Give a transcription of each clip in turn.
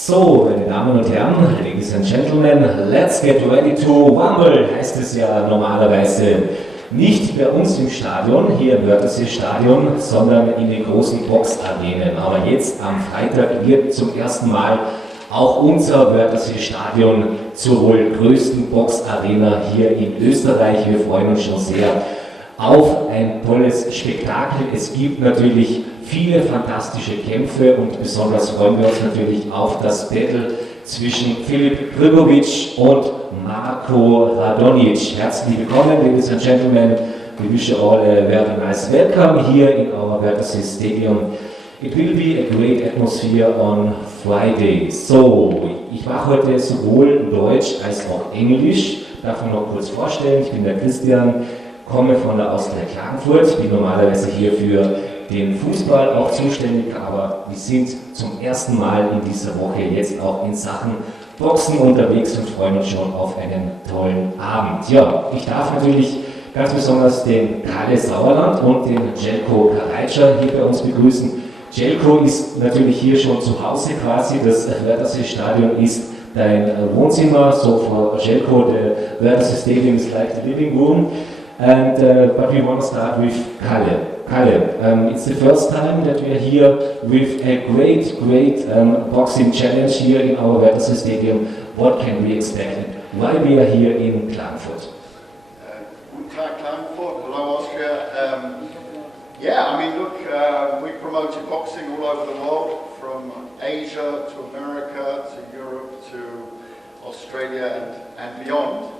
So, meine Damen und Herren, Ladies and Gentlemen, let's get ready to rumble, heißt es ja normalerweise. Nicht bei uns im Stadion, hier im Wörthersee-Stadion, sondern in den großen Boxarenen. Aber jetzt am Freitag wird zum ersten Mal auch unser Wörthersee-Stadion zur wohl größten Boxarena hier in Österreich. Wir freuen uns schon sehr auf ein tolles Spektakel. Es gibt natürlich viele fantastische Kämpfe und besonders freuen wir uns natürlich auf das Battle zwischen Filip Hrgovic und Marko Radonjic. Herzlich willkommen, ladies and gentlemen. We wish you all a very nice welcome here in our Wörthersee Stadium. It will be a great atmosphere on Friday. So, ich mache heute sowohl Deutsch als auch Englisch. Darf ich noch kurz vorstellen, ich bin der Christian, komme von der Austria Klagenfurt, bin normalerweise hier für den Fußball auch zuständig, aber wir sind zum ersten Mal in dieser Woche jetzt auch in Sachen Boxen unterwegs und freuen uns schon auf einen tollen Abend. Ja, ich darf natürlich ganz besonders den Kalle Sauerland und den Jelko Karajca hier bei uns begrüßen. Jelko ist natürlich hier schon zu Hause quasi, das Wörthersee-Stadion ist dein Wohnzimmer, so for Jelko, the Wörthersee Stadium is like the living room. But we want to start with Kalle. Kalle, it's the first time that we are here with a great boxing challenge here in our Wörthersee Stadium. What can we expect? Why we are here in Klagenfurt? Guten Tag, Klagenfurt. Hello, Austria. Yeah, I mean, look, we promoted boxing all over the world, from Asia to America to Europe to Australia and beyond.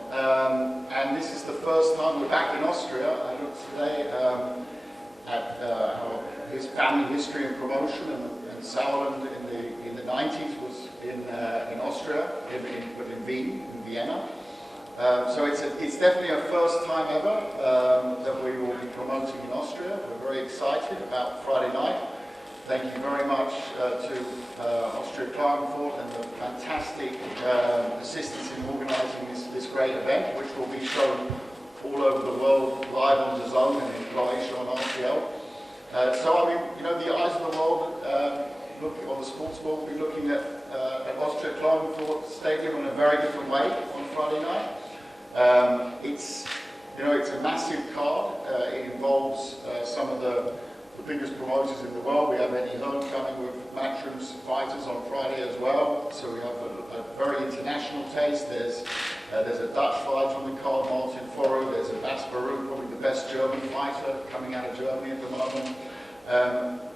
And this is the first time we're back in Austria. I looked today at his family history and promotion, and Sauerland in the 90s was in Austria, but in Vienna. So it's definitely a first time ever that we will be promoting in Austria. We're very excited about Friday night. Thank you very much to Austria Klagenfurt and the fantastic assistance in organising this great event, which will be shown all over the world live on DAZN and in Croatia on RTL. So I mean, you know, the eyes of the world looking on the sports world will be looking at Austria Klagenfurt Stadium in a very different way on Friday night. It's a massive card. It involves some of the biggest promoters in the world. We have Eddie Hearn coming with Matchroom fighters on Friday as well. So we have a very international taste. There's a Dutch fighter on the card, Martin Forro. There's a Bas Baruch, probably the best German fighter coming out of Germany at the moment.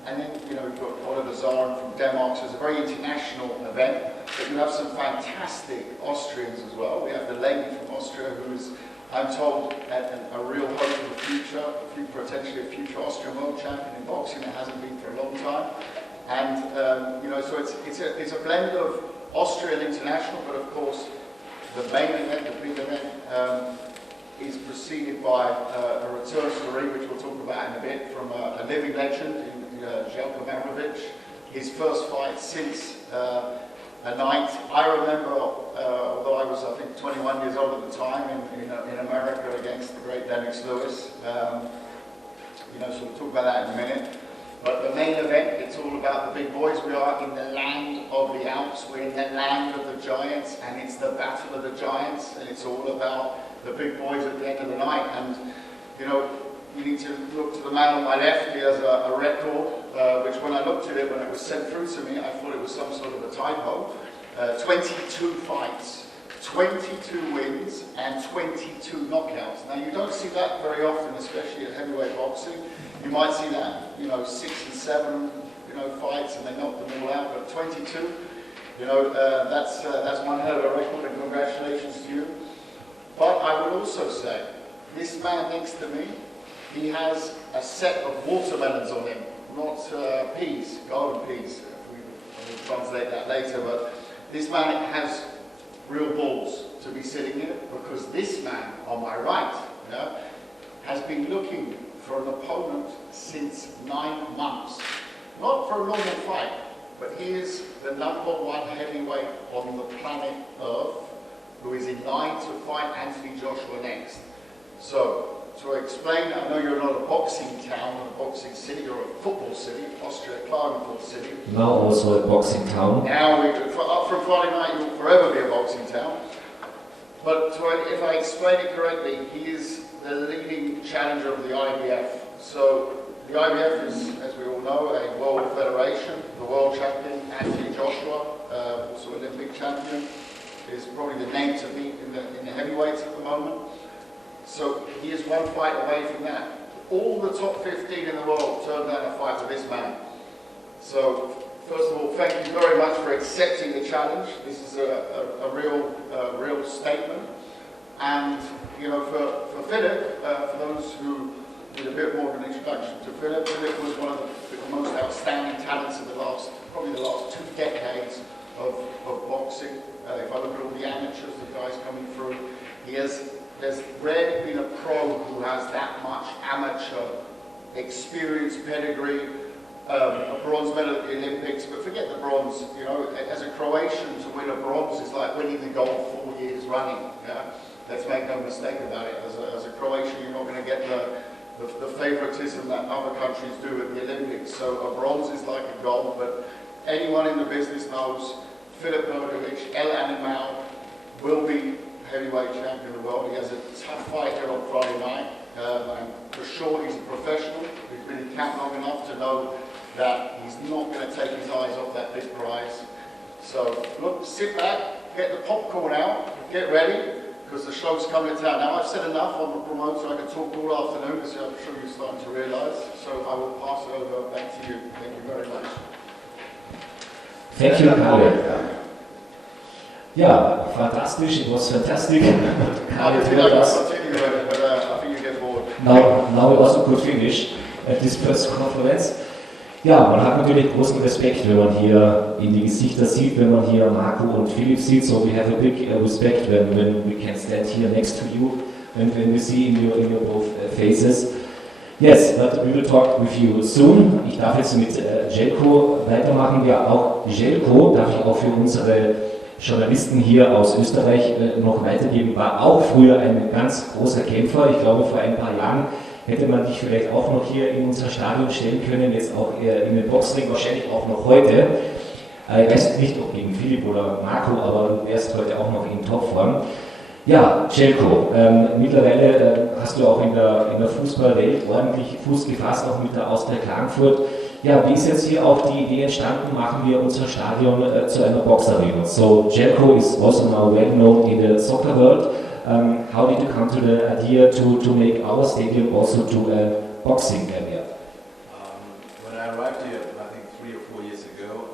And then, you know, we've got Oliver Zaren from Denmark, so it's a very international event. But you have some fantastic Austrians as well. We have the lady from Austria who is, I'm told, a real hope for the future, potentially a future Austrian world champion in boxing. It hasn't been for a long time. And, you know, so it's a blend of Austrian international, but of course, the main event, the big event, is preceded by a return to the ring, which we'll talk about in a bit, from a living legend in Jelko Karajca. His first fight since a night. I remember, although I was, I think, 21 years old at the time, in America against the great Lennox Lewis. You know, so we'll talk about that in a minute. But the main event, it's all about the big boys. We are in the land of the Alps, we're in the land of the giants, and it's the battle of the giants, and it's all about the big boys at the end of the night. And, you know, you need to look to the man on my left. He has a record, which when I looked at it, when it was sent through to me, I thought it was some sort of a typo. 22 fights, 22 wins, and 22 knockouts. Now, you don't see that very often, especially at heavyweight boxing. You might see that, you know, 6 and 7, you know, fights, and they knock them all out. But 22, you know, that's one hell of a record, and congratulations to you. But I would also say, this man next to me, he has a set of watermelons on him, not peas, golden peas. We'll translate that later, but this man has real balls to be sitting here, because this man on my right, you know, has been looking for an opponent since 9 months. Not for a normal fight, but he is the #1 heavyweight on the planet Earth, who is in line to fight Anthony Joshua next. So, to explain, I know you're not a boxing town, a boxing city, you're a football city, Austria Klagenfurt city. Now also a boxing town. Now, Austria Friday night, you'll forever be a boxing town. But if I explain it correctly, he is the leading challenger of the IBF. So the IBF is, as we all know, a world federation. The world champion, Anthony Joshua, also Olympic champion, is probably the name to beat in the heavyweights at the moment. So he is one fight away from that. All the top 15 in the world turned down a fight with this man. So first of all, thank you very much for accepting the challenge. This is a real statement. And you know, for Filip, for those who need a bit more of an introduction to Filip, Filip was one of the most outstanding talents of probably the last 2 decades of boxing. If I look at all the amateurs, the guys coming through, there's rarely been a pro who has that much amateur experience, pedigree, a bronze medal at the Olympics, but forget the bronze, you know, as a Croatian to win a bronze is like winning the gold 4 years running. Yeah? Let's make no mistake about it. As a Croatian, you're not going to get the favoritism that other countries do at the Olympics. So a bronze is like a gold, but anyone in the business knows Filip Hrgovic, El Animal, will be heavyweight champion of the world. He has a tough fight here on Friday night. And for sure he's a professional. He's been in camp long enough to know that he's not going to take his eyes off that big prize. So look, sit back, get the popcorn out, get ready, because the show's coming to town. Now I've said enough on the promoter, I can talk all afternoon, as I'm sure you're starting to realise. So I will pass it over back to you. Thank you very much. Thank you, Karel. Yeah, fantastic. It was fantastic. I think I can continue, but I think you get bored. Now we also could finish at this press conference. Ja, man hat natürlich großen Respekt, wenn man hier in die Gesichter sieht, wenn man hier Marco und Filip sieht. So we have a big respect when we can stand here next to you, when we see in your both faces. Yes, but we will talk with you soon. Ich darf jetzt mit Jelko weitermachen. Ja, auch Jelko darf ich auch für unsere Journalisten hier aus Österreich noch weitergeben, war auch früher ein ganz großer Kämpfer. Ich glaube, vor ein paar Jahren hätte man dich vielleicht auch noch hier in unser Stadion stellen können, jetzt auch in den Boxring, wahrscheinlich auch noch heute. Ich weiß nicht, ob gegen Filip oder Marco, aber du wärst heute auch noch in Topform. Ja, Jelko, mittlerweile hast du auch in der Fußballwelt ordentlich Fuß gefasst, auch mit der Austria Klagenfurt. Ja, wie ist jetzt hier auch die Idee entstanden, machen wir unser Stadion zu einer Boxarena. So, Jelko is also now well known in the soccer world. How did you come to the idea to make our stadium also to a boxing area? When I arrived here, I think 3 or 4 years ago,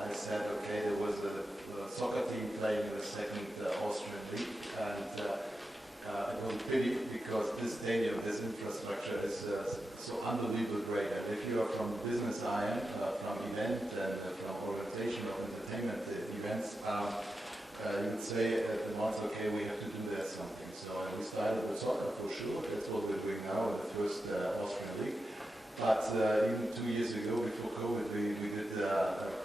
I said, okay, there was a soccer team playing in the second Austrian league, and it was a pity because this stadium, this infrastructure is so unbelievably great. And if you are from the business eye, from event and from organization of entertainment events, you would say at once, okay, we have to do that something. So we started with soccer for sure. That's what we're doing now in the first Austrian league. But even 2 years ago, before COVID, we did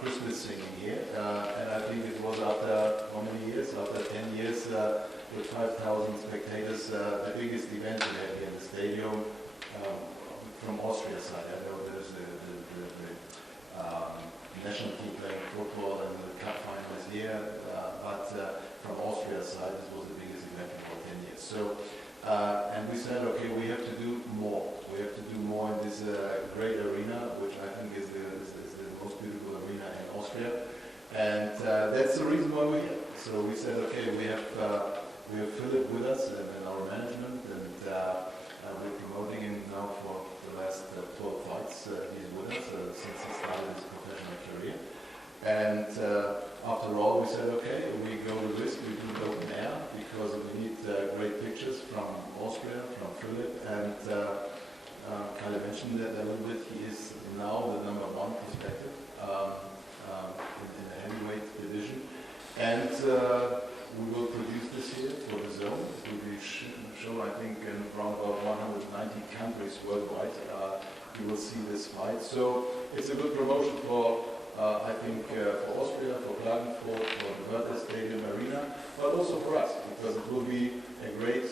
Christmas singing here. And I think it was after how many years? After 10 years, with 5,000 spectators, the biggest event we had here in the stadium from Austria side. I know there's the national team playing football and the cup final is here, but from Austria side, this was the biggest event in about 10 years. So, and we said, okay, we have to do more. We have to do more in this great arena, which I think is the most beautiful arena in Austria. And that's the reason why we're here. So we said, okay, we have Filip with us and our management, and we're promoting him now for the last 12 fights. He's with us since he started his professional career. And after all, we said, okay, we go the risk, we do it open air, because we need great pictures from Austria, from Filip, and Kalle mentioned that a little bit. He is now the #1 perspective in the heavyweight division. And we will produce this here for the zone. It will be shown, I think, in around about 190 countries worldwide. You will see this fight. So it's a good promotion for, I think, for Austria, for Klagenfurt, for the Werder Stadium Arena, but also for us, because it will be a great,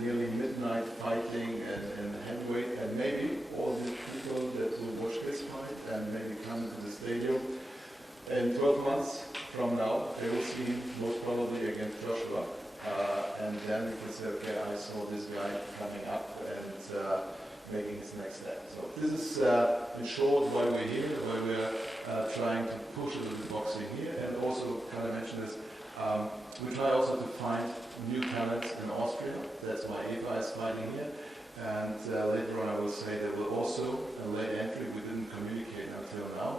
nearly midnight fighting and heavyweight, and maybe all the people that will watch this fight and maybe come to the stadium in 12 months from now, they will see him most probably against Joshua. And then you can say, okay, I saw this guy coming up and making his next step. So this is in short why we're here, why we're trying to push a little bit boxing here. And also, kind of mention this, we try also to find new talents in Austria. That's why Eva is fighting here. And later on I will say there will also, a late entry, we didn't communicate until now,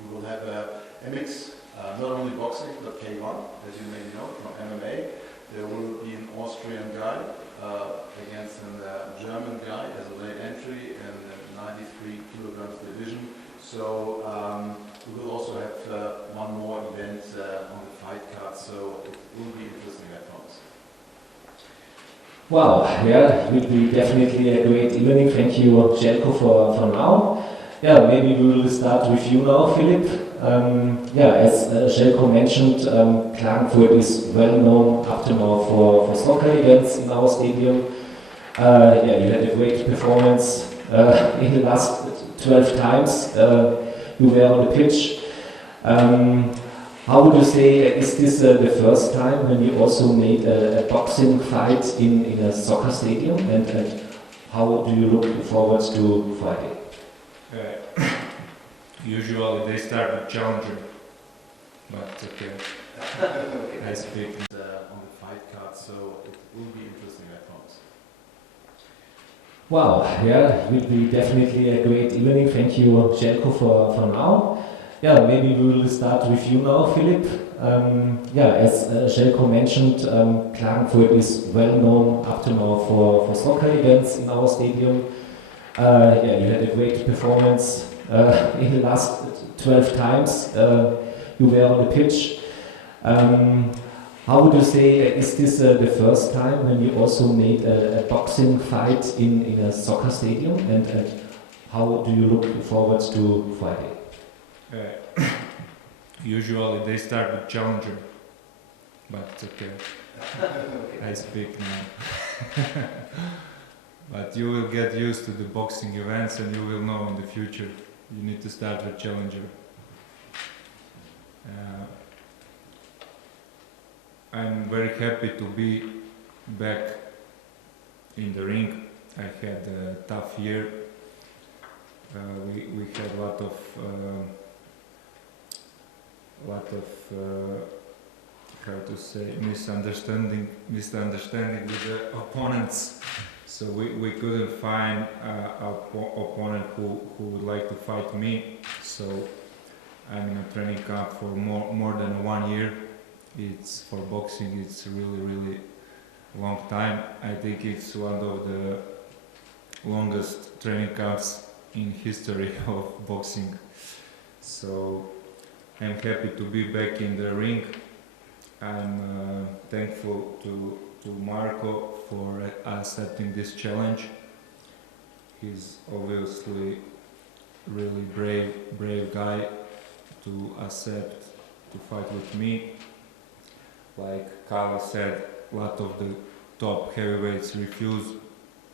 we will have a mix, not only boxing, but K1, as you may know, from MMA. There will be an Austrian guy against a German guy as a late entry in the 93 kilograms division. So we will also have one more event on the fight card, so it will be interesting, I promise. Wow, yeah, it will be definitely a great evening. Thank you, Jelko, for now. Yeah, maybe we will start with you now, Filip. Yeah, as Jelko mentioned, Klagenfurt is well known up to now for soccer events in our stadium. Yeah, you had a great performance in the last 12 times you were on the pitch. How would you say, is this the first time when you also made a boxing fight in a soccer stadium? And how do you look forward to Friday? Usually they start with challenger, but okay. I speak On the fight card, so it will be interesting, I promise. Wow, yeah, it will be definitely a great evening. Thank you, Jelko, for now. Yeah, maybe we will start with you now, Filip. Yeah, as Jelko mentioned, Klagenfurt is well known up to now for soccer events in our stadium. Yeah, you had a great performance in the last 12 times you were on the pitch. How would you say, is this the first time when you also made a boxing fight in a soccer stadium? And how do you look forward to Friday? Usually they start with challenger, but okay. I speak now. But you will get used to the boxing events and you will know in the future you need to start with challenger. I'm very happy to be back in the ring. I had a tough year. We had a lot of how to say, misunderstanding with the opponents. So we couldn't find an opponent who would like to fight me. So I'm in a training camp for more than 1 year. It's for boxing. It's really long time. I think it's one of the longest training camps in history of boxing. So I'm happy to be back in the ring. I'm thankful to Marko for accepting this challenge. He's obviously really brave guy to accept to fight with me. Like Carl said, a lot of the top heavyweights refuse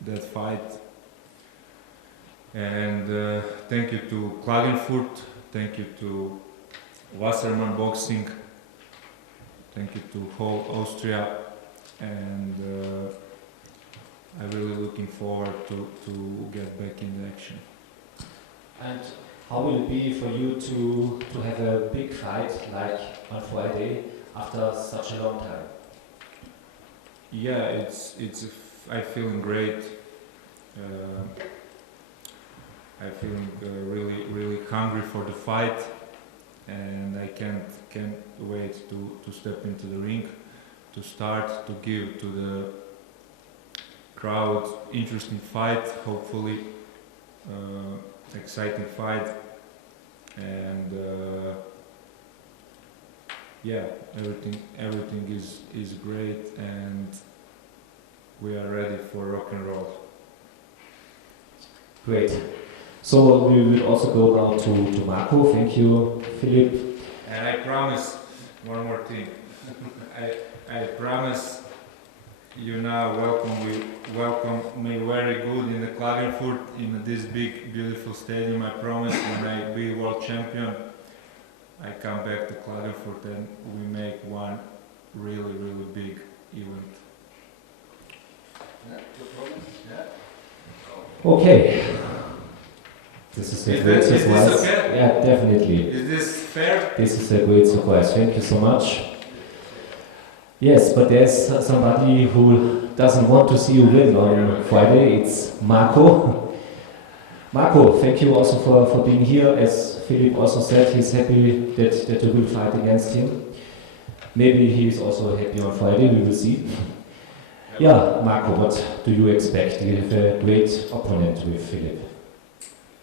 that fight. And thank you to Klagenfurt, thank you to Wasserman Boxing, thank you to whole Austria, and I'm really looking forward to get back in the action. And how will it be for you to have a big fight like on Friday after such a long time? Yeah, I'm feeling great. I'm feeling really hungry for the fight, and I can't wait to step into the ring, to start to give to the crowd interesting fight, hopefully exciting fight, and yeah, everything is great, and we are ready for rock and roll. Great. So we will also go now to Marko. Thank you, Filip. And I promise one more thing. I promise you now welcome me very good in the Klagenfurt, in this big beautiful stadium. I promise when I be world champion, I come back to Klagenfurt and we make one really, really big event. Yeah, no problem. Yeah. Okay. This is a great Is this surprise. okay? Yeah, definitely. Is this fair? This is a great surprise. Thank you so much. Yes, but there's somebody who doesn't want to see you win on Friday. It's Marko. Marko, thank you also for being here. As Filip also said, he's happy that you will fight against him. Maybe he is also happy on Friday, we will see. Yeah, Marko, what do you expect? You have a great opponent with Filip.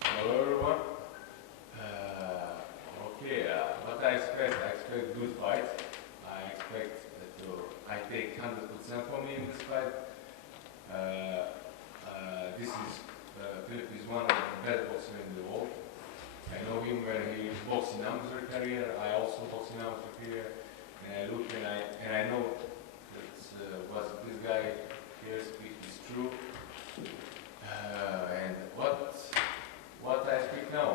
Hello everyone. Okay, what I expect good fight. I expect I take 100% for me in this fight. Filip is one of the best boxers in the world. I know him when he boxed in amateur career. I also boxed in amateur career, and I look and I know that what this guy here speaks is true. And what I speak now,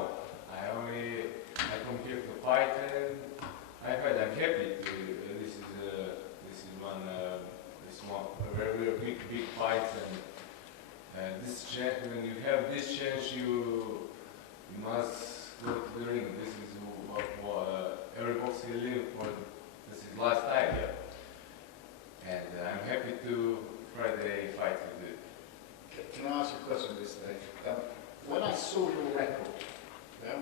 I come here to fight and I fight. I'm happy. This is one a very, very big fight, and this chance, when you have this chance, you must go to the ring. This is what every boxer live for. This is last time, yeah. And I'm happy to Friday fight with it. Can I ask you a question at this stage? When I saw your record, yeah,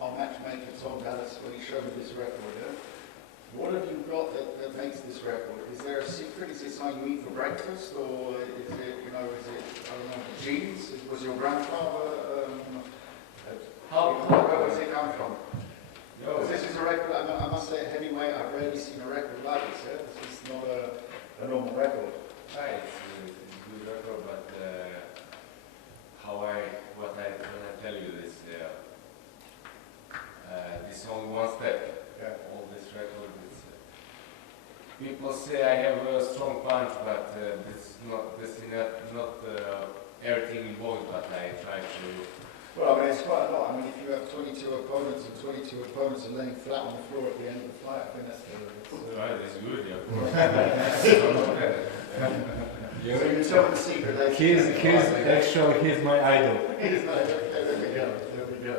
our matchmaker Tom Dallas, when he showed me this record, yeah, what have you got that makes this record? Is there a secret? Is it something you eat for breakfast, or is it, I don't know, genes? Was your grandfather? Where does it come from? Because this is a record. I must say, at heavyweight, I've rarely seen a record like this. Yeah? This is not a normal record. Right, it's a good record, but what I tell you is this only one step. Yeah. All this record, people say I have a strong punch, but this is not everything involved. But I try to. Well, I mean, it's quite a lot. I mean, if you have 22 opponents and 22 opponents are laying flat on the floor at the end of the fight, I think that's Right, that's good, yeah. So you tell me the secret. He's my idol. He's my idol. There we go.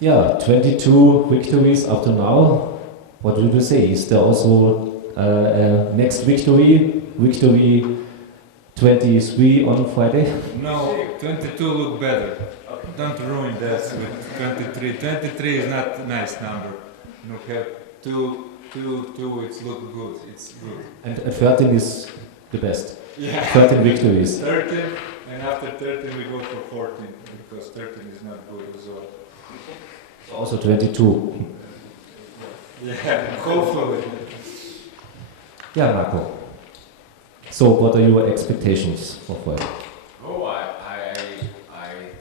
Yeah, 22 victories up to now. What would you say? Is there also next victory? Victory 23 on Friday? No, 22 look better. Don't ruin that with 23. 23 is not a nice number. You have two, it's look good. It's good. And 13 is the best. Yeah. 13 victories. 13, and after 13 we go for 14 because 13 is not good as well. Also 22. Yeah, hopefully. Yeah, Marko. So, what are your expectations for Friday? Oh, I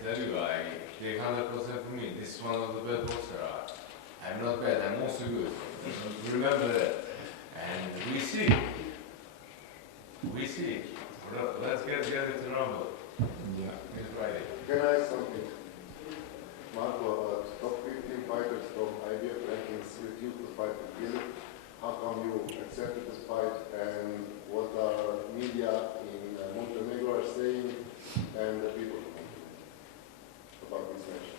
tell you, I take 100% for me. This is one of the best boxers. I'm not bad. I'm also good. Remember that. And we see. Let's get it to Rumble. Yeah. It's Friday. Can I ask something? Marko, top 15 fighters from IBF rankings refused to fight with Filip. How come you accepted this fight, and what the media in Montenegro are saying and the people about this match?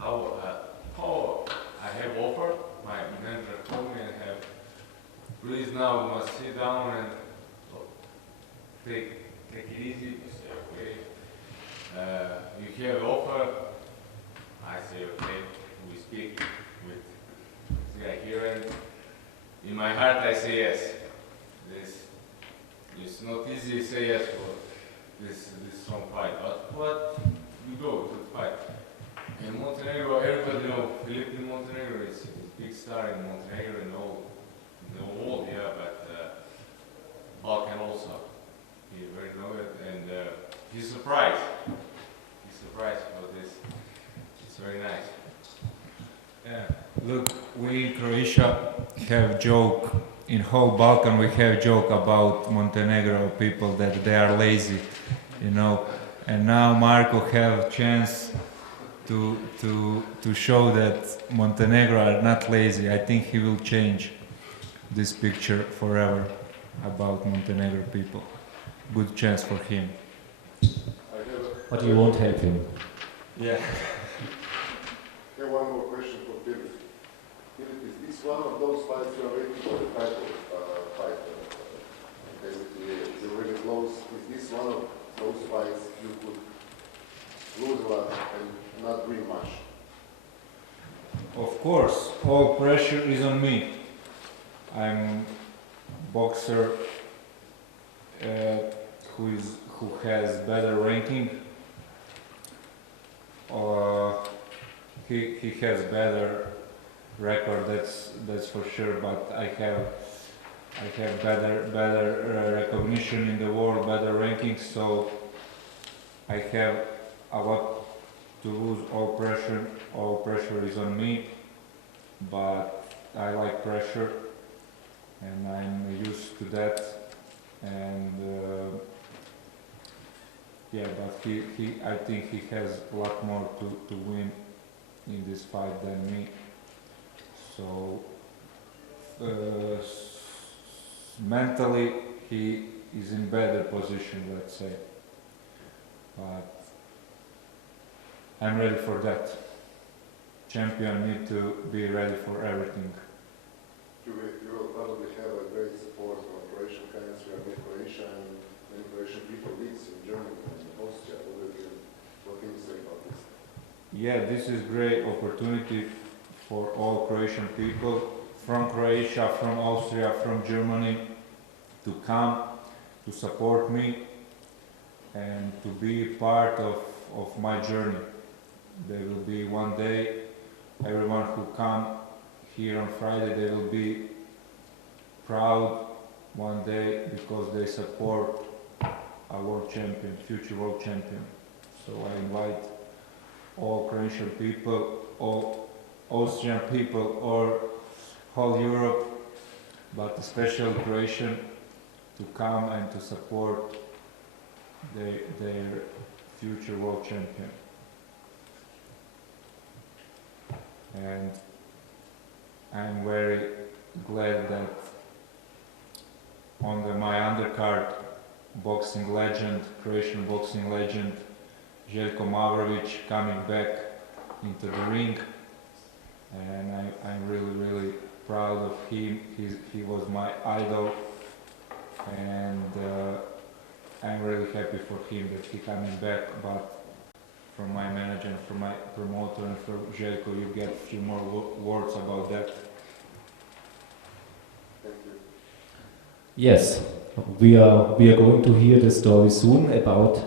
How I have offer. My manager told me and have. Please now we must sit down and take it easy. I say okay. You have offer. I say okay. We speak with the guy here, and in my heart I say yes. This it's not easy to say yes for this strong fight, but you go to the fight. In Montenegro, everybody know Filip in Montenegro is a big star in Montenegro and all the world, yeah, but Balkan also. He very know it, and he's surprised. He's surprised for this. It's very nice. Yeah. Look, we in Croatia have joke, in whole Balkan we have joke about Montenegro people that they are lazy, you know. and now Marko have chance to show that Montenegro are not lazy. I think he will change this picture forever about Montenegro people. Good chance for him. But you won't help him. Yeah. I have one more question for Filip. Filip, is this one of those fights you are waiting for the title fight? You're really close. Is this one of those fights you could lose a lot and not win much? Of course, all pressure is on me. I'm boxer who has better ranking. He has better record, that's for sure. But I have better recognition in the world, better rankings. So I have a lot to lose. All pressure is on me. But I like pressure, and I'm used to that. And yeah, but I think he has a lot more to win in this fight than me. So mentally he is in better position, let's say. But I'm ready for that. Champion need to be ready for everything. You will probably have a great support from Croatian fans. We are in Croatia, and many Croatian people live in Germany and Austria. What can you say about this? Yeah, this is great opportunity for all Croatian people from Croatia, from Austria, from Germany to come to support me and to be part of my journey. There will be one day, everyone who come here on Friday, they will be proud one day because they support a world champion, future world champion. So I invite all Croatian people, all Austrian people, or whole Europe, but especially Croatian, to come and to support their future world champion. And I'm very glad that on my undercard, boxing legend, Croatian boxing legend, Željko Mavrović coming back into the ring, and I'm really proud of him. He was my idol, and I'm really happy for him that he coming back. But from my manager, and from my promoter, and from Željko, you get a few more words about that. Thank you. Yes, we are going to hear the story soon about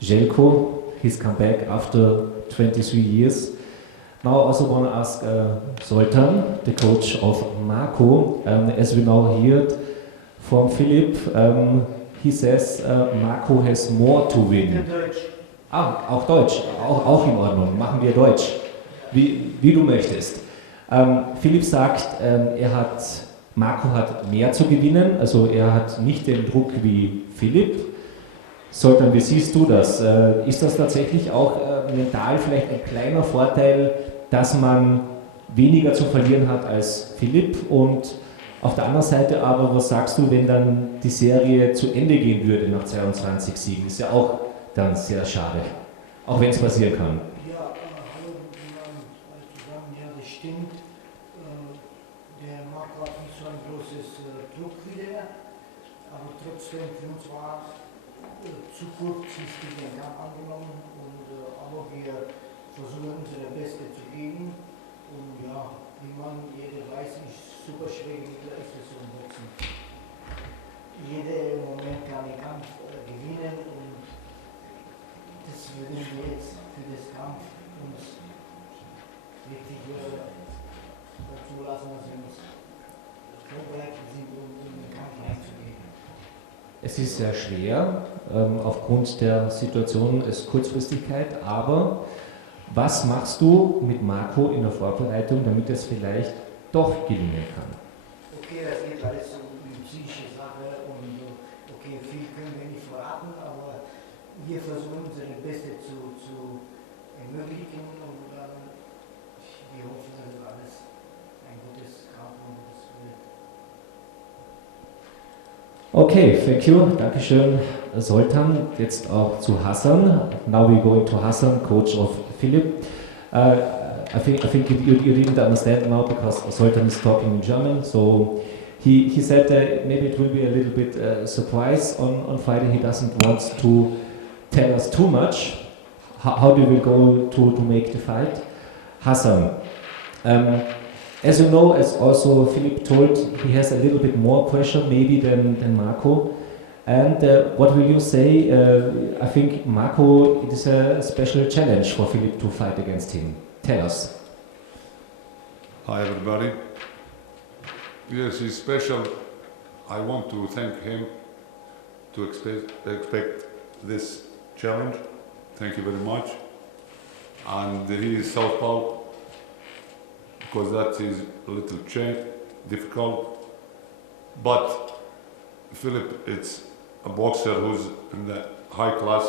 Željko, his comeback after 23 years. Now I also want to ask Zoltan, the coach of Marko, as we now heard from Filip, he says Marko has more to win. Auch Deutsch, auch in Ordnung, machen wir Deutsch, wie du möchtest. Filip sagt, Marko hat mehr zu gewinnen, also er hat nicht den Druck wie Filip. Zoltan, wie siehst du das? Ist das tatsächlich auch mental vielleicht ein kleiner Vorteil, dass man weniger zu verlieren hat als Filip? Und auf der anderen Seite aber, was sagst du, wenn dann die Serie zu Ende gehen würde nach 22 Siegen? Ist ja auch dann sehr schade, auch wenn es passieren kann. Ja, hallo zusammen, ja, das stimmt. Der Marko hat nicht so ein großes Druck wie der, aber trotzdem für uns war zu kurzfristig den Kampf angenommen, aber wir versuchen unsere Beste zu geben. Und ja, wie man jeder weiß, ist super Schwergewichtler ist es im Boxen. Jeder Moment kann den Kampf gewinnen, und das würden wir jetzt für das Kampf uns wirklich dazu lassen, dass wir uns vorbereitet sind, um in den Kampf reinzugehen. Es ist sehr schwer, aufgrund der Situation, es Kurzfristigkeit, aber was machst du mit Marko in der Vorbereitung, damit es vielleicht doch gelingen kann? Okay, das geht alles um die psychische Sache, und okay, viel können wir nicht verraten, aber wir versuchen unsere Okay, thank you. Dankeschön, Zoltan. Jetzt auch zu Hassan. Now we go to Hassan, coach of Filip. I think you didn't understand now because Zoltan is talking in German. So he said that maybe it will be a little bit surprise on Friday. He doesn't want to tell us too much. How do we go to make the fight? Hassan. As you know, as also Filip told, he has a little bit more pressure maybe than Marko. And what will you say? I think Marko, it is a special challenge for Filip to fight against him. Tell us. Hi everybody. Yes, he's special. I want to thank him to expect this challenge. Thank you very much. And he is southpaw, because that is a little difficult. But Filip, it's a boxer who's in the high class,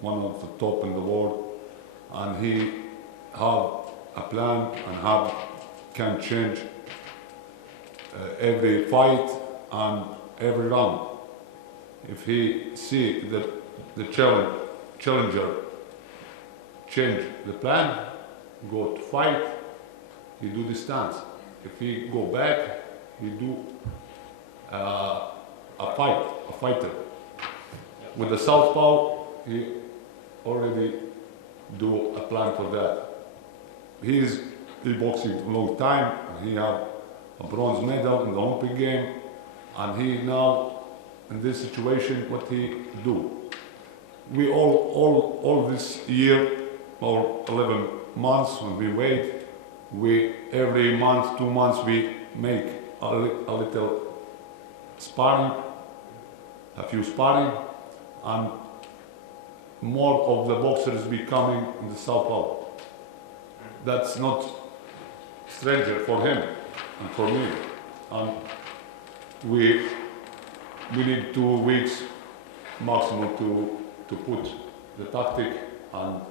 one of the top in the world, and he have a plan and can change every fight and every round. If he see the challenger change the plan, go to fight, he do the stance. If he go back, he do a fighter. With the southpaw, he already do a plan for that. He boxing a long time. He have a bronze medal in the Olympic game, and he now in this situation what he do. We all this year or 11 months when we wait. We every month, 2 months, we make a little sparring, a few sparring, and more of the boxers becoming in the southpaw. That's not stranger for him and for me. And we need 2 weeks maximum to put the tactic, and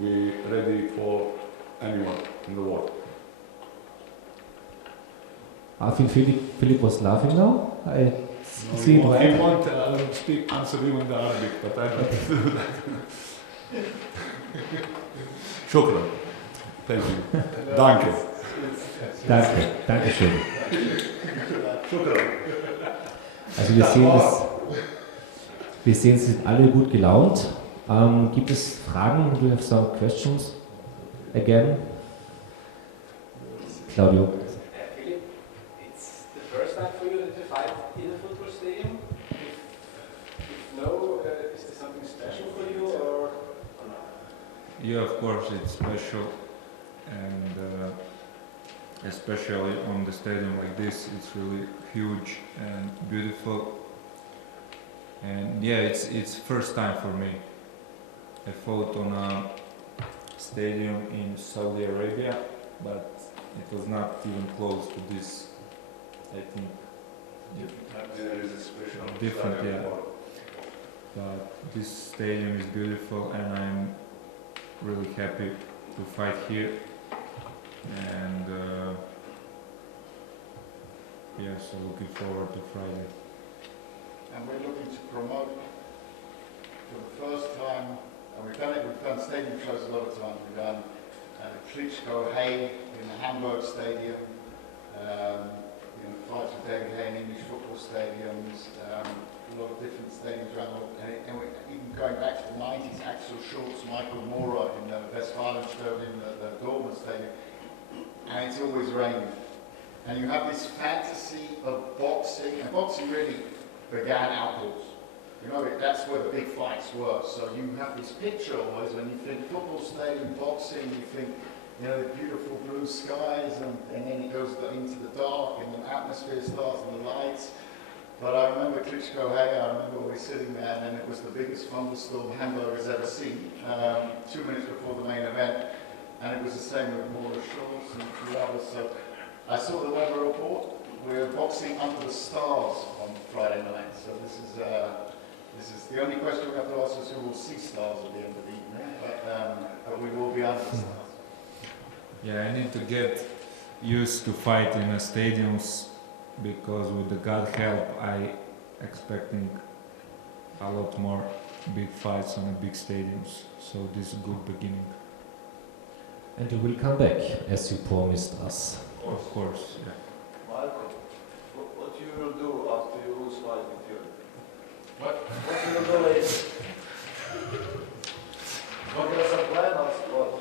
we ready for anyone in the world. I think Filip was laughing now. I see it right. He want to answer you in the Arabic, but I don't do that. Shukran. Thank you. Danke. Dankeschön. Shukran. Also wir sehen, Sie sind alle gut gelaunt. Gibt es Fragen? Do you have some questions? Again? Claudio. Filip, it's the first time for you to fight in a football stadium? If no, is there something special for you or not? Yeah, of course it's special, and especially on the stadium like this, it's really huge and beautiful. And yeah, it's first time for me. I fought on a stadium in Saudi Arabia, but it was not even close to this. I think There is a special different, stadium yeah. But this stadium is beautiful, and I'm really happy to fight here. And yeah, so looking forward to Friday. And we're looking to promote for the first time, and we've done stadium shows a lot of times. We've done Klitschko Hay in the Hamburg Stadium, fights with David Hay in English football stadiums, a lot of different stadiums around the world. And we're even going back to the 90s, Axel Schulz, Michael Maurer in the Westfalenstadion in the Dortmund Stadium, and it's always raining. And you have this fantasy of boxing, and boxing really began outdoors. You know, that's where the big fights were. So you have this picture always, when you think football stadium, boxing, you think, you know, the beautiful blue skies, and then it goes into the dark, and the atmosphere starts and the lights. But I remember Klitschko Hay, I remember we were sitting there, and it was the biggest thunderstorm Hamburg has ever seen, 2 minutes before the main event. And it was the same with Maura Schulz and a few others. So I saw the weather report. We're boxing under the stars on Friday night. So this is the only question we have to ask is who will see stars at the end of the evening. But we will be under the stars. Yeah, I need to get used to fight in stadiums because with the God help, I expecting a lot more big fights on the big stadiums. So this is a good beginning. And you will come back, as you promised us. Of course, yeah. Marko, what you will do after you lose fight with Filip? What? What you will do later? What are some plans? What?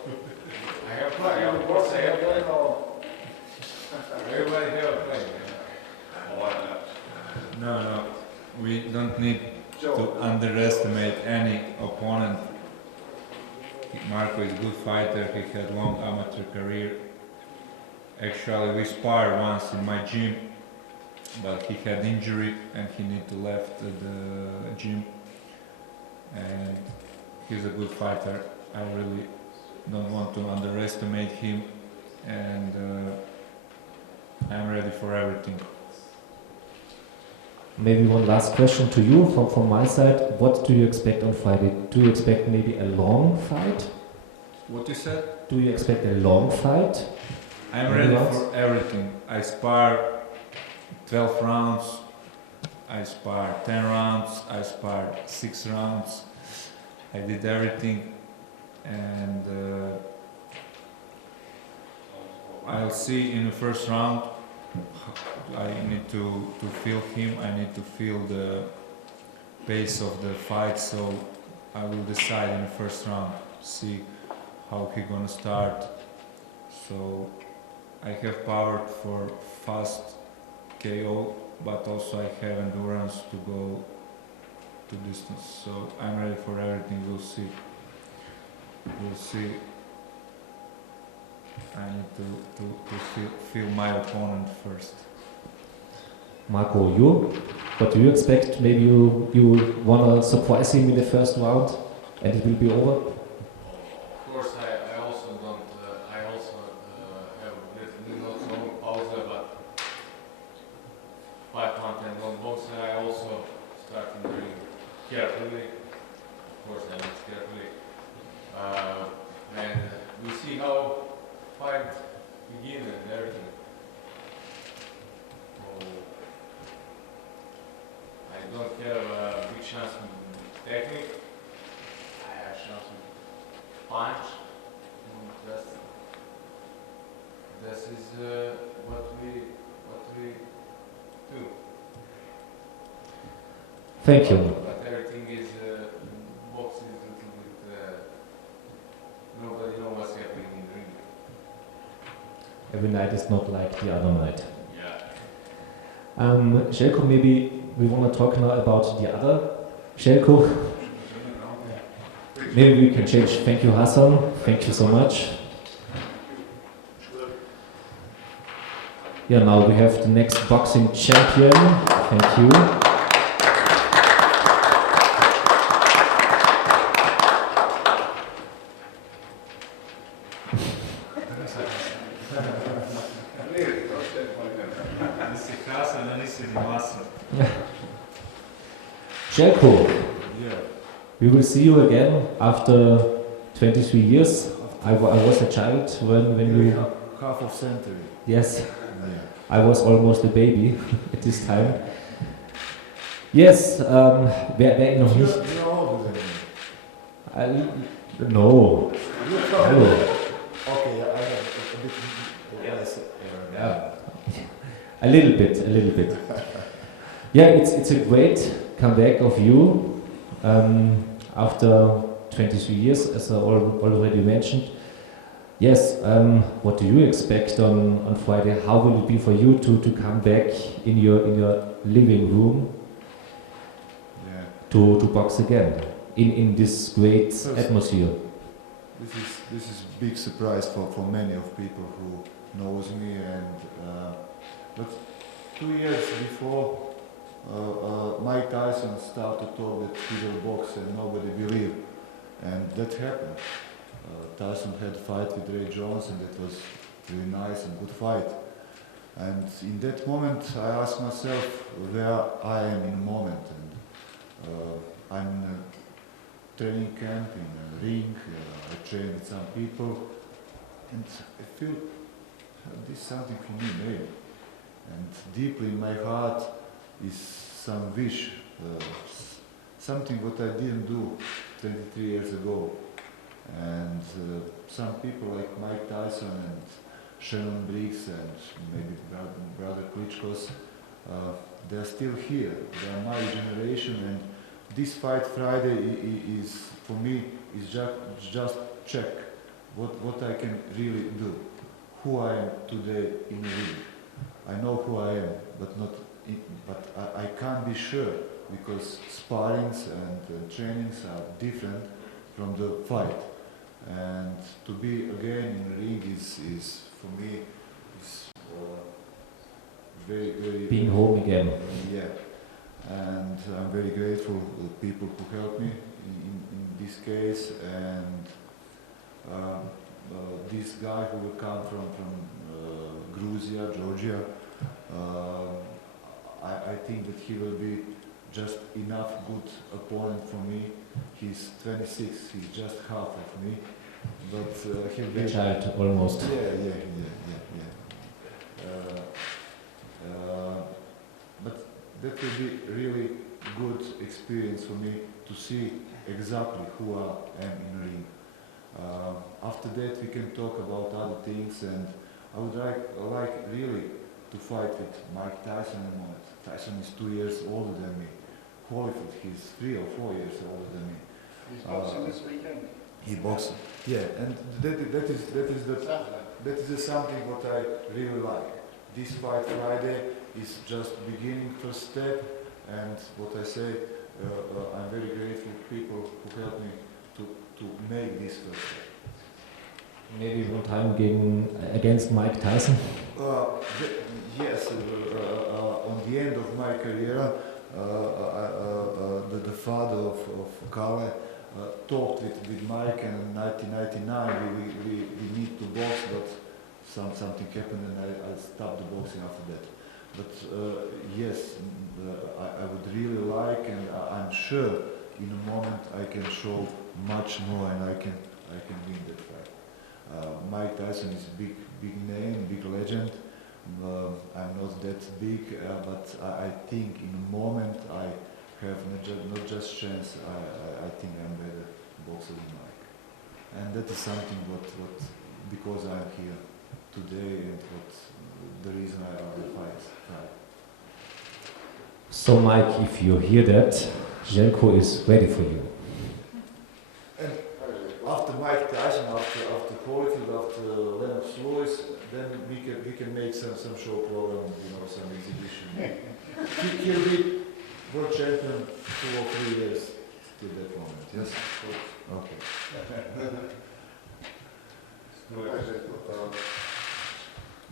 I have plan, of course I have plan. Everybody have a plan. Why not? No, we don't need to underestimate any opponent. Marko is a good fighter, he had long amateur career. Actually, we sparred once in my gym, but he had injury and he need to left the gym. And he's a good fighter. I really don't want to underestimate him, and I'm ready for everything. Maybe one last question to you from my side. What do you expect on Friday? Do you expect maybe a long fight? What you said? Do you expect a long fight? I'm ready for everything. I spar 12 rounds, I spar 10 rounds, I spar 6 rounds. I did everything, and I'll see in the first round. I need to feel him, I need to feel the pace of the fight, so I will decide in the first round, see how he gonna start. So I have power for fast KO, but also I have endurance to go to distance. So I'm ready for everything, we'll see. We'll see. I need to feel my opponent first. Marko, you? What do you expect? Maybe you wanna surprise him in the first round and it will be over? Of course, I also don't. I also have not so long pause, but 5 months and long boxing. I also started doing carefully. Of course, I look carefully, and we see how fight begin and everything. So I don't have a big chance in technique. I have chance in punch. This is what we do. Thank you. But everything is boxing is a little bit. Nobody knows what's happening in the ring. Every night is not like the other night. Yeah. Željko, maybe we want to talk now about the other Željko. Maybe we can change. Thank you, Hassan. Thank you so much. Yeah, now we have the next boxing champion. Thank you. Željko, we will see you again after 23 years. I was a child when you... Half of century. Yes, I was almost a baby at this time. Yes, wer ihn noch nicht... No. Okay, I have a bit less. A little bit. Yeah, it's a great comeback of you after 23 years, as I already mentioned. Yes, what do you expect on Friday? How will it be for you to come back in your living room to box again in this great atmosphere? This is big surprise for many of people who knows me, and but 2 years before Mike Tyson started to talk that he will box and nobody believed, and that happened. Tyson had a fight with Ray Jones, and it was really nice and good fight. And in that moment, I asked myself where I am in the moment. And I'm in a training camp, in a ring. I train with some people, and I feel this is something for me, maybe. And deeply in my heart is some wish, something what I didn't do 23 years ago. And some people like Mike Tyson and Shannon Briggs and maybe brother Klitschko's, they are still here. They are my generation, and this fight Friday is for me is just check what I can really do, who I am today in the ring. I know who I am, but I can't be sure because sparrings and trainings are different from the fight. And to be again in the ring is for me is very Being home again. yeah. And I'm very grateful to the people who helped me in this case, and this guy who will come from Georgia, I think that he will be just enough good opponent for me. He's 26, he's just half of me, but he'll be... A child, almost. Yeah. But that will be really good experience for me to see exactly who I am in the ring. After that we can talk about other things, and I would like really to fight with Mike Tyson. Tyson is 2 years older than me. Holyfield, he's 3 or 4 years older than me. He's boxing this weekend. He boxes, yeah, and that is something what I really like. This fight Friday is just beginning, first step, and what I say, I'm very grateful to people who helped me to make this first step. Maybe one time against Mike Tyson? Yes, on the end of my career, the father of Kalle talked with Mike, and in 1999 we need to box, but something happened and I stopped the boxing after that. But yes, I would really like, and I'm sure in a moment I can show much more, and I can win that fight. Mike Tyson is big name, big legend. I'm not that big, but I think in a moment I have not just chance. I think I'm better boxer than Mike, and that is something what because I'm here today, and what the reason I will fight. So Mike, if you hear that, Jelko is ready for you. And after Mike Tyson, after Holyfield, after Lennox Lewis, then we can make some show program, some exhibition. He'll be world champion 2 or 3 years till that moment. Yes. Okay.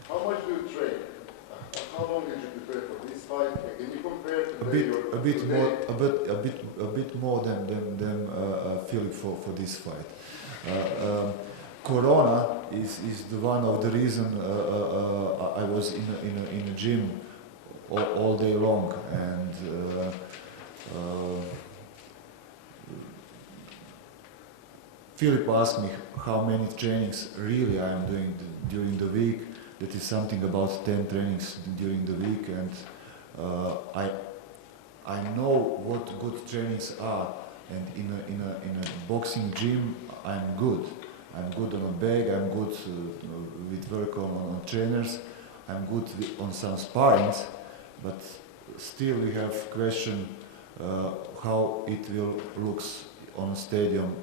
How much do you train? How long did you prepare for this fight? Can you compare to a bit more than Filip for this fight. Corona is the one of the reason I was in a gym all day long, and Filip asked me how many trainings really I am doing during the week. That is something about 10 trainings during the week, and I know what good trainings are, and in a boxing gym I'm good. I'm good on a bag, I'm good with work on trainers, I'm good on some sparrings, but still we have question how it will looks on a stadium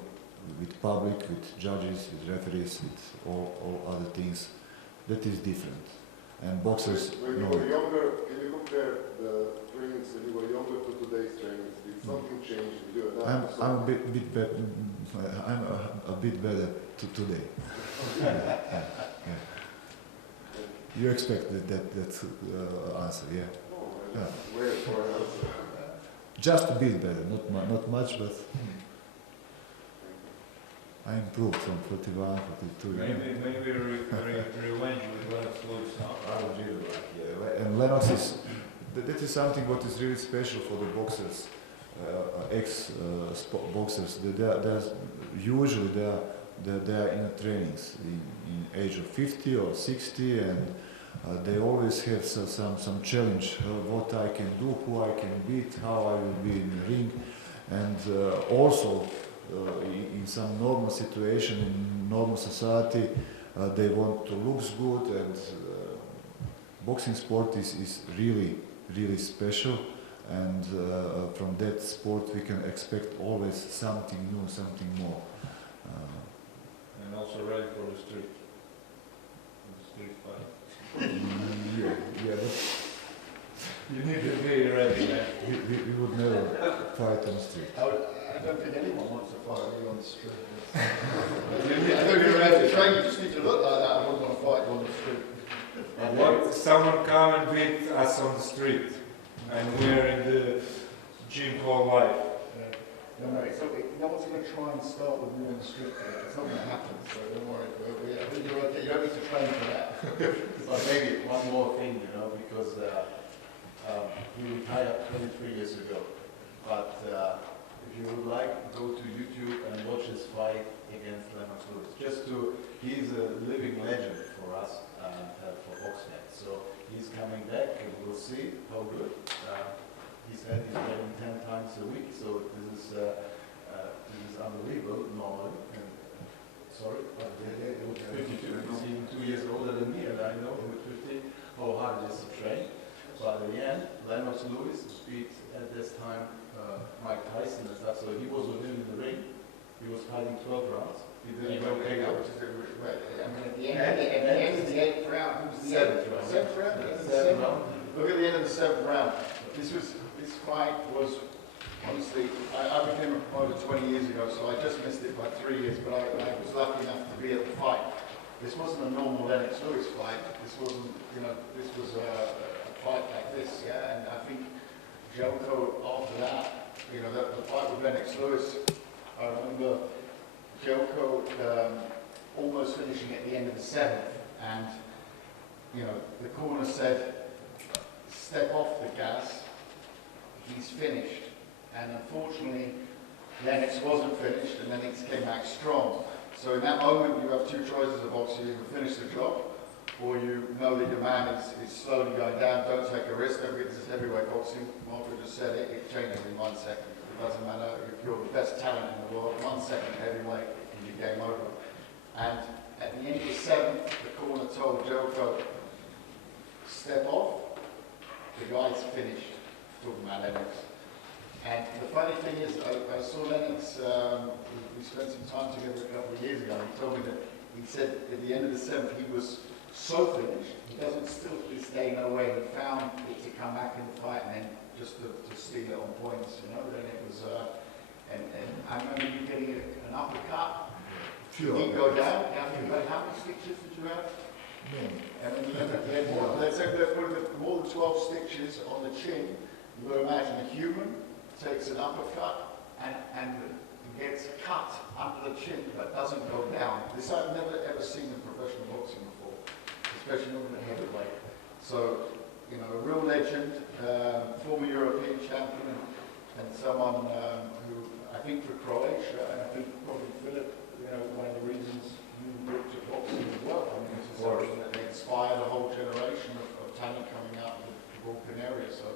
with public, with judges, with referees, with all other things. That is different. And boxers when you were younger, can you compare the trainings when you were younger to today's trainings? Did something change? Did you adapt? I'm a bit better today. Yeah. You expect that answer, yeah? No, wait for an answer. Just a bit better, not much, but I improved from 41, 42. Maybe revenge with Lennox Lewis, no? I would really like, yeah. And Lennox is, that is something what is really special for the boxers, ex-boxers. Usually they are in trainings in age of 50 or 60, and They always have some challenge, what I can do, who I can beat, how I will be in the ring, and also in some normal situation, in normal society, they want to look good, and boxing sport is really special, and from that sport we can expect always something new, something more. And also ready for the street fight. Yeah, but You need to be ready, man. we would never fight on the street. I don't think anyone wants to fight you on the street. I don't think you have to train, you just need to look like that. I wouldn't want to fight you on the street. What someone come and beat us on the street, and we're in the gym called life. No, no one's going to try and start with you on the street. It's not going to happen, so don't worry. I think you're okay. You don't need to train for that. But maybe one more thing, you know, because he retired 23 years ago. But if you would like, go to YouTube and watch his fight against Lennox Lewis. He's a living legend for us and for Boxnet. So he's coming back, and we'll see how good. He said he's training 10 times a week, so this is unbelievable normally. And, sorry, but he was 52. He's even 2 years older than me, and I know with 50 how hard it is to train. But in the end, Lennox Lewis beat at this time Mike Tyson and stuff. So he was with him in the ring. He was fighting 12 rounds. He didn't go I KO. mean, at the end of the 8th round, who's the 7th round? Seventh round. Look at the end of the 7th round. This fight was, honestly, I became a promoter 20 years ago, so I just missed it by 3 years, but I was lucky enough to be at the fight. This wasn't a normal Lennox Lewis fight. This wasn't, this was a fight like this, yeah, and I think Jelko, after that, the fight with Lennox Lewis, I remember Jelko almost finishing at the end of the 7th, and, the corner said, step off the gas, he's finished. And unfortunately, Lennox wasn't finished, and Lennox came back strong. So in that moment, you have two choices of boxing. You can finish the job, or you know that your man is slowly going down. Don't take a risk. Don't get this is heavyweight boxing. Marko just said it. It changes in 1 second. It doesn't matter if you're the best talent in the world. 1 second heavyweight, and you game over. And at the end of the 7th, the corner told Jelko, step off. The guy's finished. Talking about Lennox. And the funny thing is, I saw Lennox, we spent some time together a couple of years ago, and he told me that, he said at the end of the 7th, he was so finished, he doesn't still to this day know where he found it to come back in the fight and then just to steal it on points, then it was, and I remember you getting an uppercut, Sure. he'd go down, how many stitches did you have? No. And when you had more, let's say they're putting more than 12 stitches on the chin, you've got to imagine a human takes an uppercut and gets cut under the chin but doesn't go down. This I've never ever seen in professional boxing before, especially not in heavyweight. So, a real legend, former European champion, and someone who I think for Croatia, and I think probably Filip, one of the reasons you looked at boxing as well. I mean, it's something that inspired a whole generation of talent coming out of the Balkan area. So,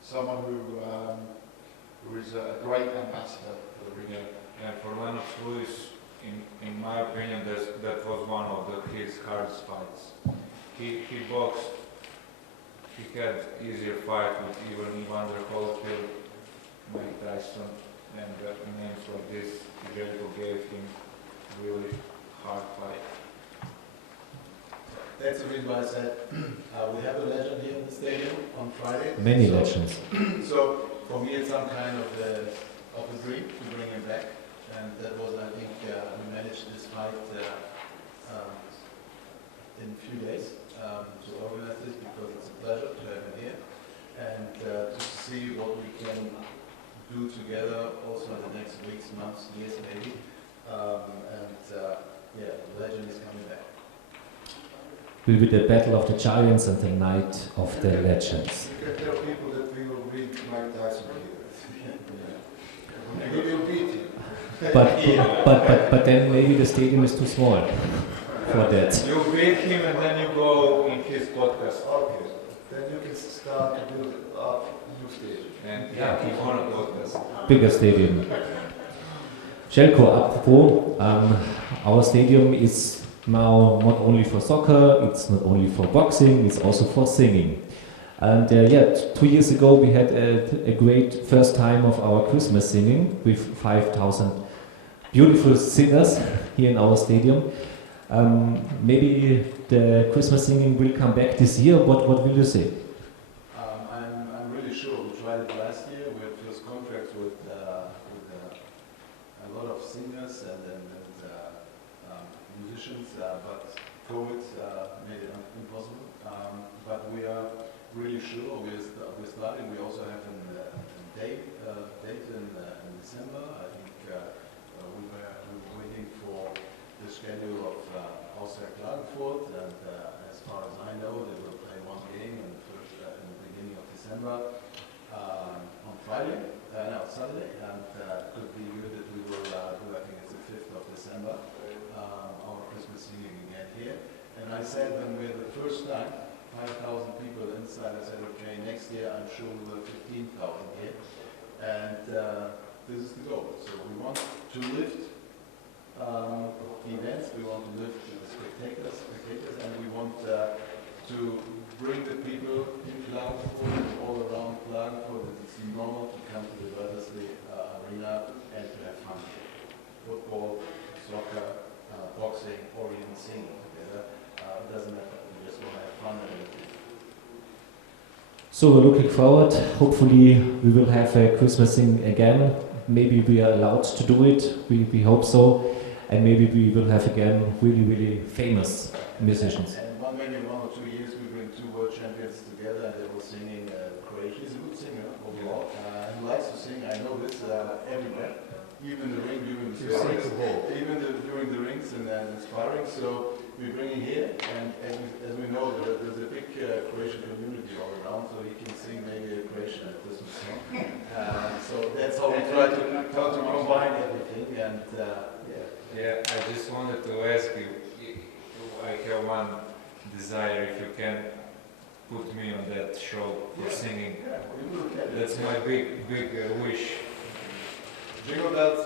someone who is a great ambassador for the region. And for Lennox Lewis, in my opinion, that was one of his hardest fights. He boxed, he had easier fight with even Evander Holyfield, Mike Tyson, and names like this. Jelko gave him really hard fight. That's the reason why I said we have a legend here in the stadium on Friday. Many legends. So for me, it's some kind of a dream to bring him back, and that was, I think, we managed this fight in a few days to organize this because it's a pleasure to have him here and to see what we can do together also in the next weeks, months, years maybe. The legend is coming back. Will be the battle of the giants and the night of the legends. You can tell people that we will beat Mike Tyson here. And we will beat him. But then maybe the stadium is too small. for that. You beat him and then you go in his podcast. Okay, then you can start to build up new stage. And yeah, he won a podcast. Bigger stadium. Željko, apropos, our stadium is now not only for soccer, it's not only for boxing, it's also for singing. And yeah, 2 years ago we had a great first time of our Christmas singing with 5,000 beautiful singers here in our stadium. Maybe the Christmas singing will come back this year. What will you say? I'm really sure. We tried it last year. We had first contracts with a lot of singers and musicians, but COVID made it impossible. But we are really sure we're starting. We also have a date in December. I think we were waiting for the schedule of Austria Klagenfurt, and as far as I know, they will play one game in the beginning of December on Saturday, and could be good that we will do, I think it's the 5th of December, our Christmas singing again here. And I said when we had the first time, 5,000 people inside, I said, okay, next year I'm sure we will have 15,000 here. And this is the goal. So we want to lift events, we want to lift the spectators, and we want to bring the people in Klagenfurt, all around Klagenfurt, that it's normal to come to the Wörthersee arena and to have fun. Football, soccer, boxing, or even singing together. It doesn't matter, we just want to have fun and everything. So we're looking forward. Hopefully we will have a Christmas sing again. Maybe we are allowed to do it. We hope so. And maybe we will have again really famous musicians. And maybe 1 or 2 years we bring 2 world champions together and they were singing Croatia. He's a good singer overall. He likes to sing, I know this, everywhere. Even the ring during the sparring. Even during the rings and sparring. So we bring him here, and as we know, there's a big Croatian community all around, so he can sing maybe a Croatian Christmas song. So that's how we try to combine everything. And Yeah, I just wanted to ask you, I have one desire, if you can put me on that show for singing. Yeah, we will get it. That's my big wish. Jingle bells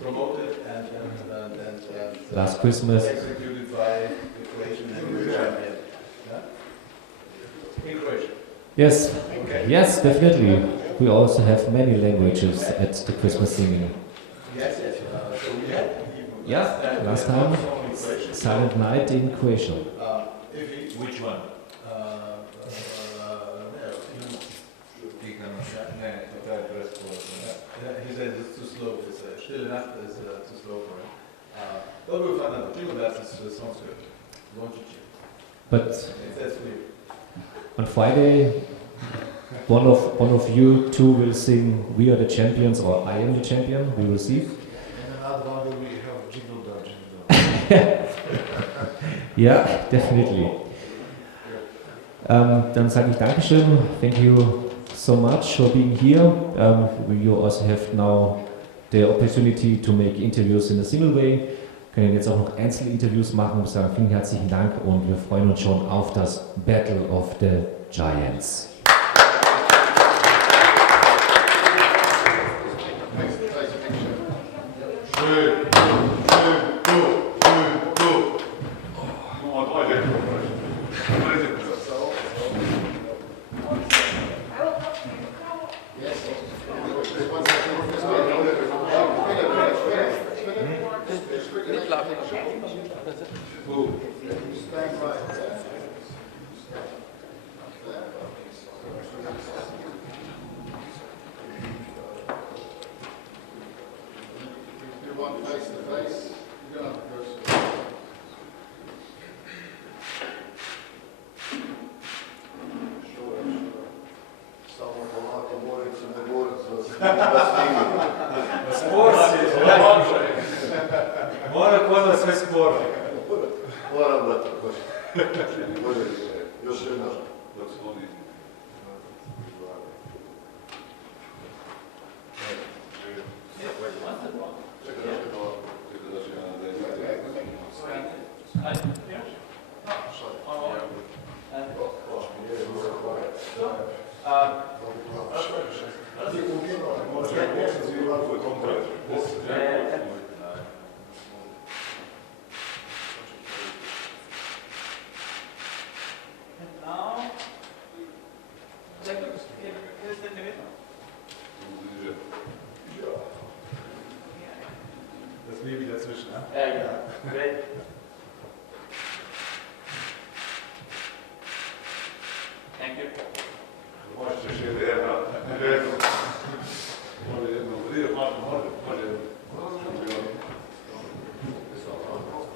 promoted and Last Christmas. executed by the Croatian champion. Yeah? In Croatia. Yes, Okay. yes, definitely. We also have many languages at the Christmas singing. Yes. So we had Yeah, last time, Silent Night in Croatia. Which one? He says it's too slow. It's Stille Nacht is too slow for him. But we'll find out. Jingle bells sounds good. Dončić. But That's for you. on Friday, one of you two will sing "We Are the Champions" or "I Am the Champion." We will see. And another one will be have jingle bell. Yeah, definitely. Dann sage ich Dankeschön. Thank you so much for being here. You also have now the opportunity to make interviews in a single way. Können jetzt auch noch Einzelinterviews machen. Ich sage vielen herzlichen Dank und wir freuen uns schon auf das Battle of the Giants. Mora kod vas sve sporo. Moram da tako. Još jedna. Dok se vodi. Čekaj da se Das Baby dazwischen, ne? Ja, genau. Great. Thank you. Možete še vedno, vedno. Može jedno, može.